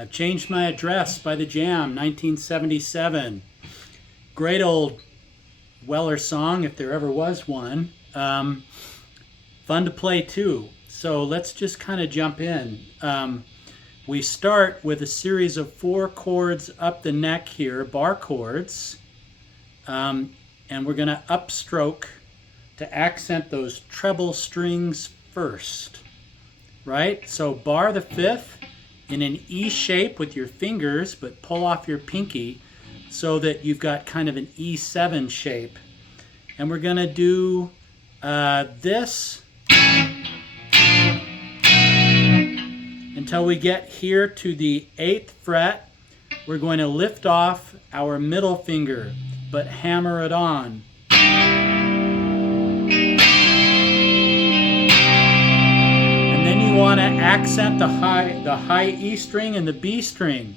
I've Changed My Address by The Jam, 1977. Great old Weller song, if there ever was one. Fun to play too. So let's just kind of jump in. We start with a series of 4 chords up the neck here, bar chords. And we're going to upstroke to accent those treble strings first. Right? So bar the 5th in an E shape with your fingers, but pull off your pinky so that you've got kind of an E7 shape. And we're going to do this until we get here to the 8th fret. We're going to lift off our middle finger, but hammer it on. And then you want to accent the high E string and the B string.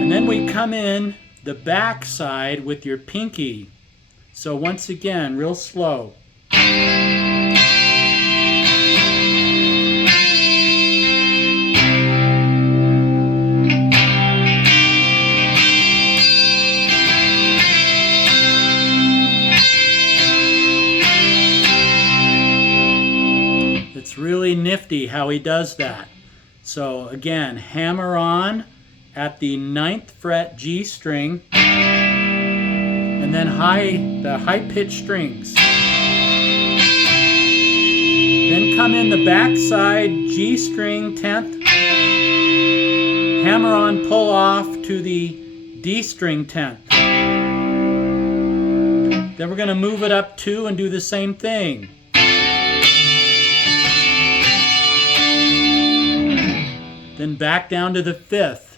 And then we come in the back side with your pinky. So once again, real slow. It's really nifty how he does that. So again, hammer on at the 9th fret G string, and then the high-pitched strings. Then come in the back side G string 10th, hammer on, pull off to the D string 10th. Then we're going to move it up 2 and do the same thing. Then back down to the 5th.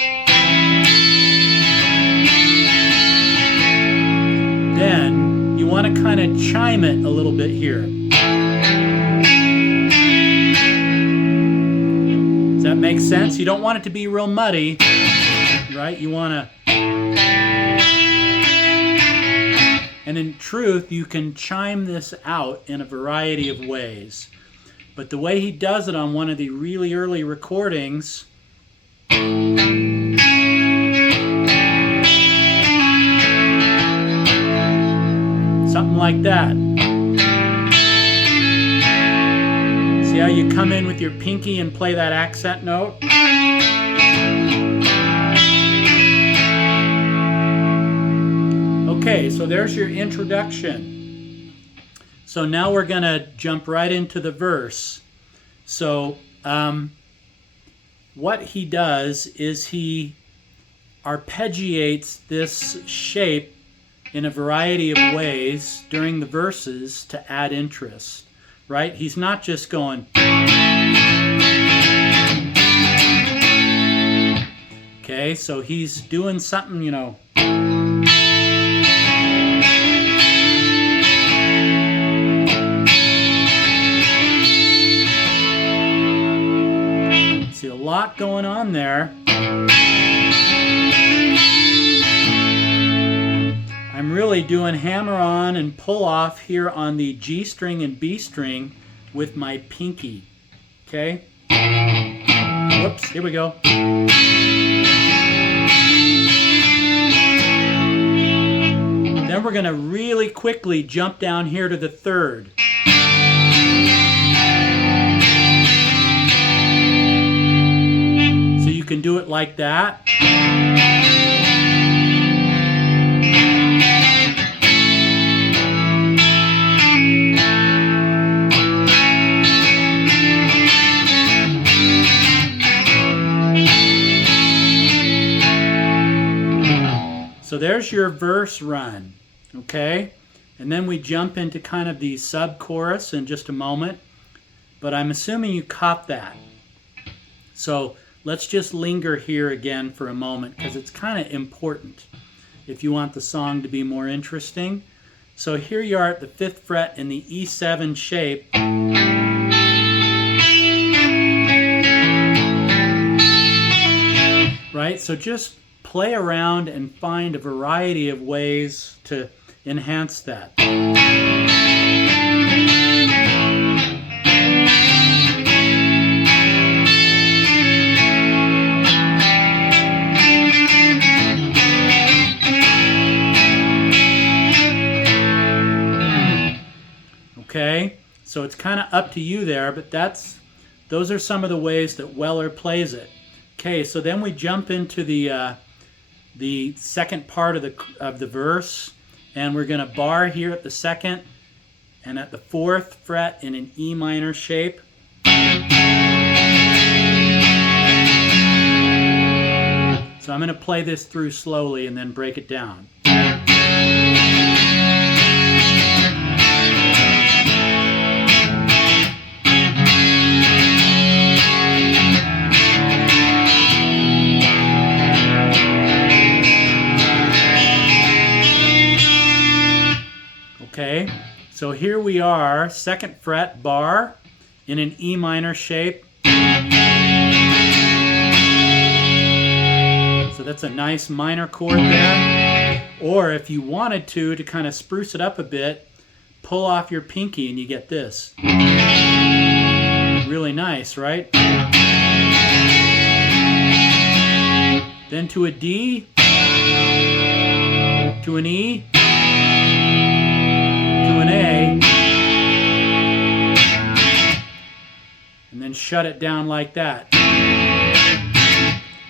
Then you want to kind of chime it a little bit here. Does that make sense? You don't want it to be real muddy, right? You want to... And in truth, you can chime this out in a variety of ways. But the way he does it on one of the really early recordings, something like that. See how you come in with your pinky and play that accent note? Okay, so there's your introduction. So now we're going to jump right into the verse. So what he does is he arpeggiates this shape in a variety of ways during the verses to add interest, right? He's not just going... Okay, so he's doing something, you know... See, a lot going on there. I'm really doing hammer on and pull off here on the G string and B string with my pinky. Okay? Whoops, here we go. Then we're going to really quickly jump down here to the 3rd. So you can do it like that. So there's your verse run, okay? And then we jump into kind of the sub-chorus in just a moment. But I'm assuming you caught that. So let's just linger here again for a moment because it's kind of important if you want the song to be more interesting. So here you are at the 5th fret in the E7 shape. Right? So just play around and find a variety of ways to enhance that. So it's kind of up to you there, but those are some of the ways that Weller plays it. Okay, so then we jump into the second part of the verse, and we're going to bar here at the second and at the fourth fret in an E minor shape. So I'm going to play this through slowly and then break it down. Okay, so here we are, second fret bar in an E minor shape. So that's a nice minor chord there. Or if you wanted to kind of spruce it up a bit, pull off your pinky and you get this. Really nice, right? Then to a D, to an E, to an A, and then shut it down like that.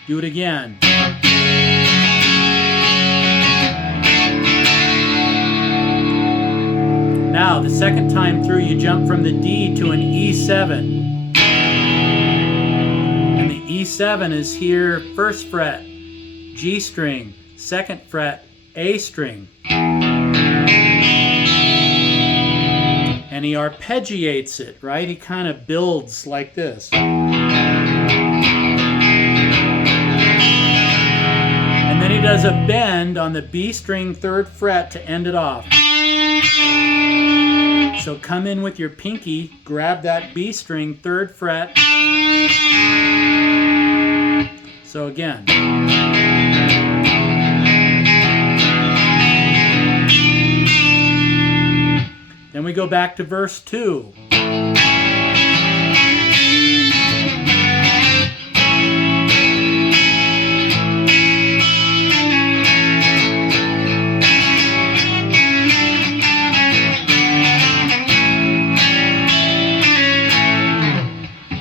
Do it again. Now, the second time through, you jump from the D to an E7. And the E7 is here, first fret, G string, second fret, A string. And he arpeggiates it, right? He kind of builds like this. And then he does a bend on the B string third fret to end it off. So come in with your pinky, grab that B string third fret. So again. Then we go back to verse 2.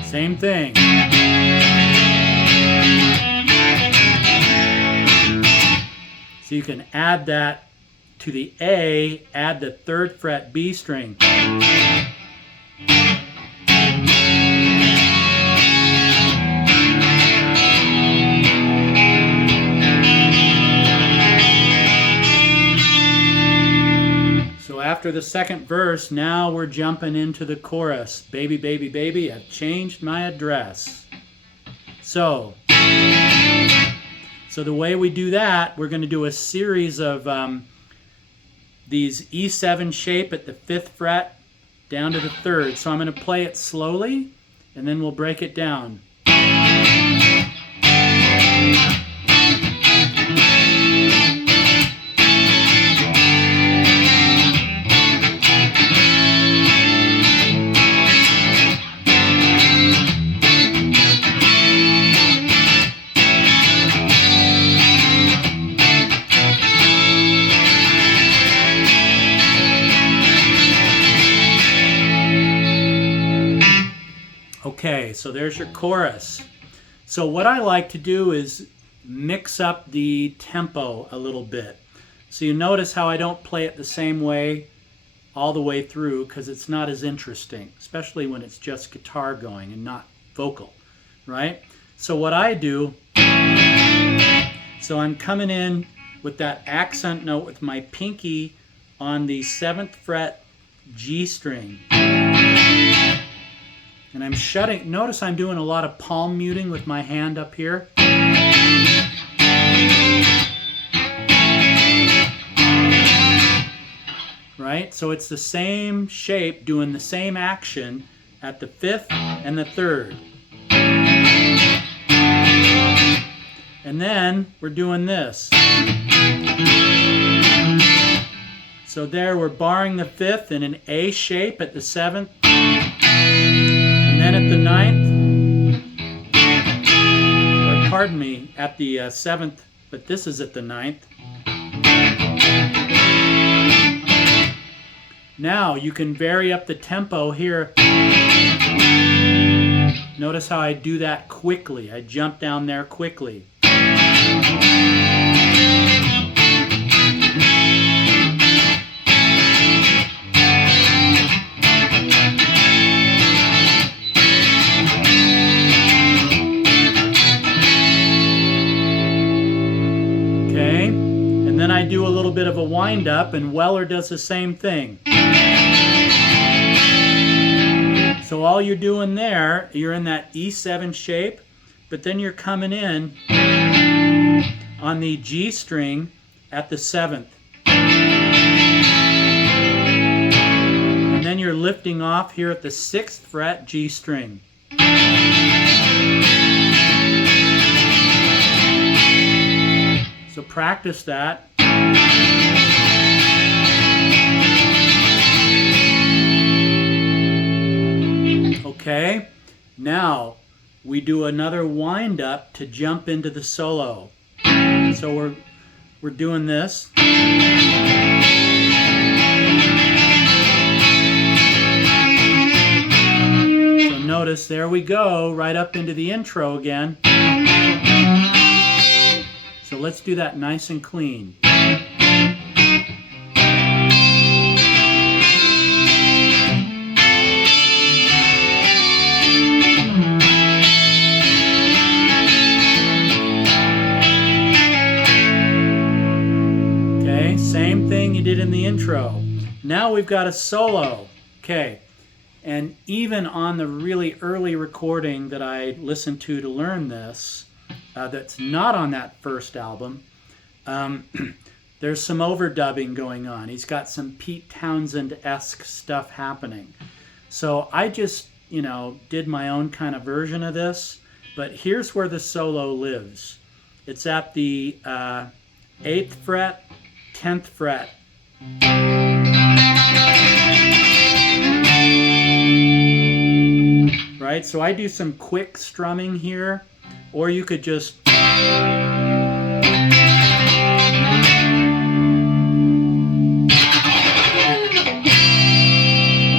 Same thing. So you can add that to the A, add the third fret B string. So after the second verse, now we're jumping into the chorus. Baby, baby, baby, I've changed my address. So the way we do that, we're going to do a series of these E7 shape at the 5th fret down to the 3rd. So I'm going to play it slowly and then we'll break it down. Okay, so there's your chorus. So what I like to do is mix up the tempo a little bit. So you notice how I don't play it the same way all the way through because it's not as interesting, especially when it's just guitar going and not vocal, right? So what I do, so I'm coming in with that accent note with my pinky on the 7th fret G string. And I'm shutting, notice I'm doing a lot of palm muting with my hand up here. Right? So it's the same shape, doing the same action at the 5th and the 3rd. And then we're doing this. So there we're barring the 5th in an A shape at the 7th. And then at the 9th, or pardon me, at the 7th, but this is at the 9th. Now you can vary up the tempo here. Notice how I do that quickly. I jump down there quickly. Okay, and then I do a little bit of a wind up, and Weller does the same thing. So all you're doing there, you're in that E7 shape, but then you're coming in on the G string at the 7th. And then you're lifting off here at the 6th fret G string. So practice that. Okay, now we do another wind up to jump into the solo. So we're doing this. So notice, there we go, right up into the intro again. So let's do that nice and clean. Same thing you did in the intro. Now we've got a solo. Okay, and even on the really early recording that I listened to learn this, that's not on that first album, there's some overdubbing going on. He's got some Pete Townsend-esque stuff happening. So I just, did my own kind of version of this, but here's where the solo lives. It's at the 8th fret, 10th fret. Right, so I do some quick strumming here, or you could just and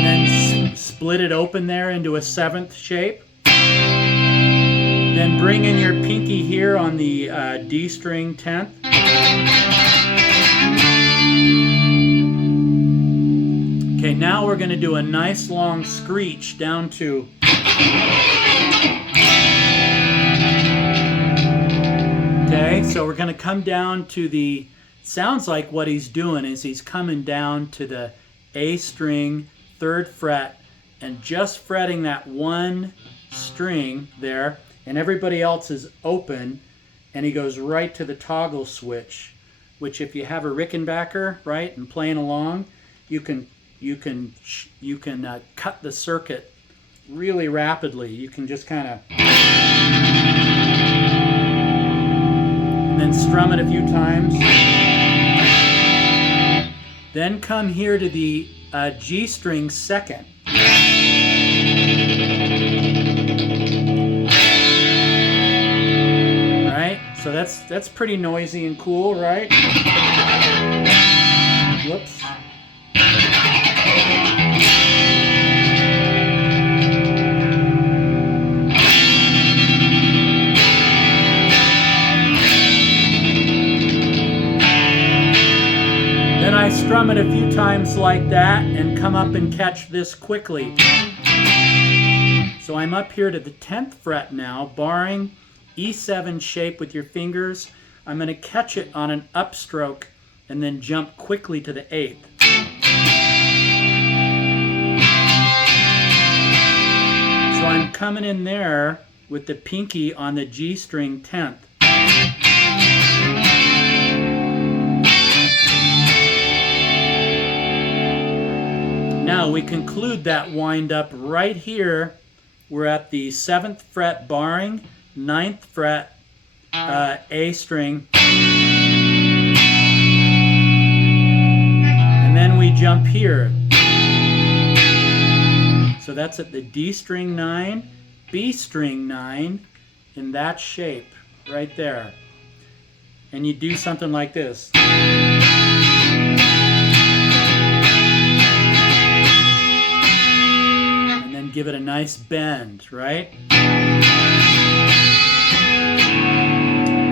then split it open there into a 7th shape. Then bring in your pinky here on the D string 10th. Okay, now we're going to do a nice long screech down to. Okay, so we're going to come down to the, sounds like what he's doing is he's coming down to the A string, 3rd fret, and just fretting that one string there, and everybody else is open, and he goes right to the toggle switch, which if you have a Rickenbacker, right, and playing along, you can cut the circuit really rapidly. You can just kind of and then strum it a few times. Then come here to the G string 2nd. All right, so that's pretty noisy and cool, right? Whoops. I strum it a few times like that and come up and catch this quickly. So I'm up here to the 10th fret now, barring E7 shape with your fingers. I'm going to catch it on an upstroke and then jump quickly to the 8th. So I'm coming in there with the pinky on the G string 10th. Now we conclude that wind up right here. We're at the 7th fret barring, 9th fret A string. And then we jump here. So that's at the D string 9, B string 9, in that shape right there. And you do something like this. give it a nice bend, right?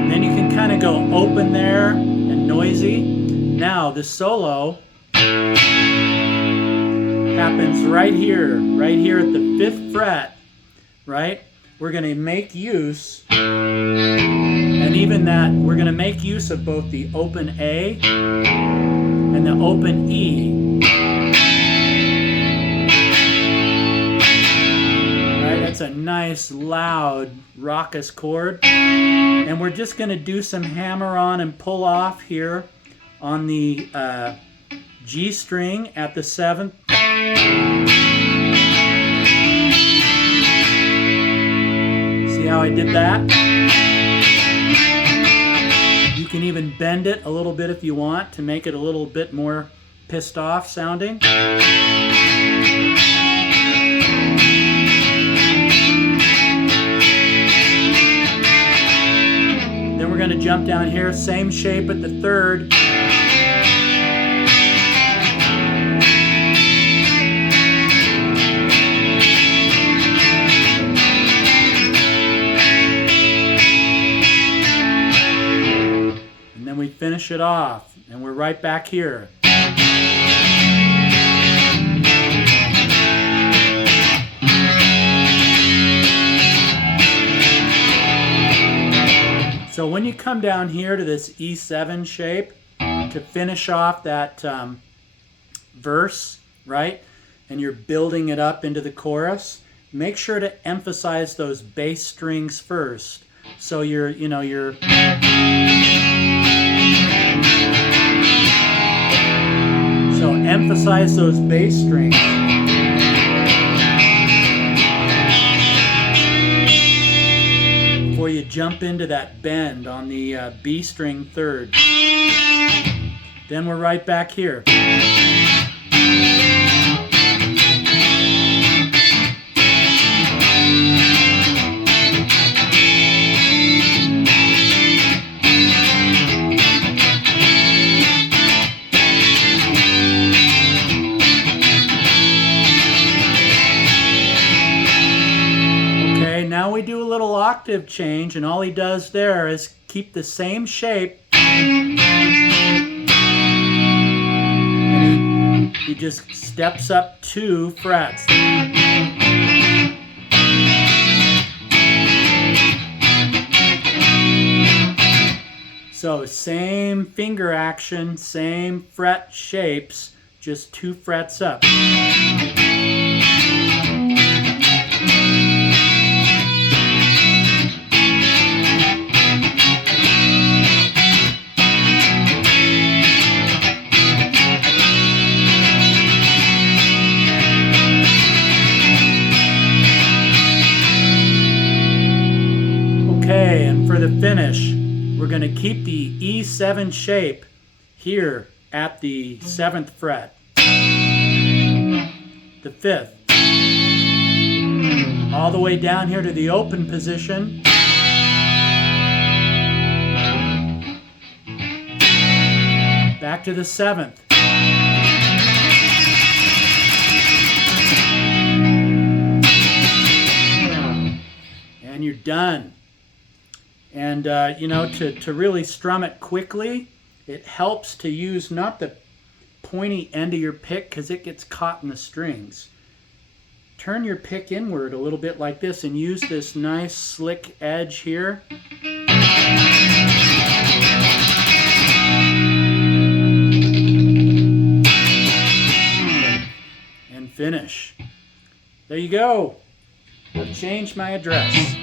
Then you can kind of go open there and noisy. Now the solo happens right here at the 5th fret, right? We're going to make use, and even that, we're going to make use of both the open A and the open E. Right? That's a nice, loud, raucous chord. And we're just going to do some hammer on and pull off here on the G string at the 7th. See how I did that? You can even bend it a little bit if you want to make it a little bit more pissed off sounding. Then we're going to jump down here, same shape at the 3rd. We finish it off, and we're right back here. So when you come down here to this E7 shape to finish off that verse, right, and you're building it up into the chorus, make sure to emphasize those bass strings first. So you're so emphasize those bass strings. Before you jump into that bend on the B string 3rd. Then we're right back here. Now we do a little octave change, and all he does there is keep the same shape, and he just steps up 2 frets. So same finger action, same fret shapes, just 2 frets up. Okay, and for the finish, we're going to keep the E7 shape here at the 7th fret, the 5th, all the way down here to the open position. Back to the 7th. And you're done. And to really strum it quickly, it helps to use not the pointy end of your pick because it gets caught in the strings. Turn your pick inward a little bit like this and use this nice slick edge here. And finish. There you go. I've changed my address.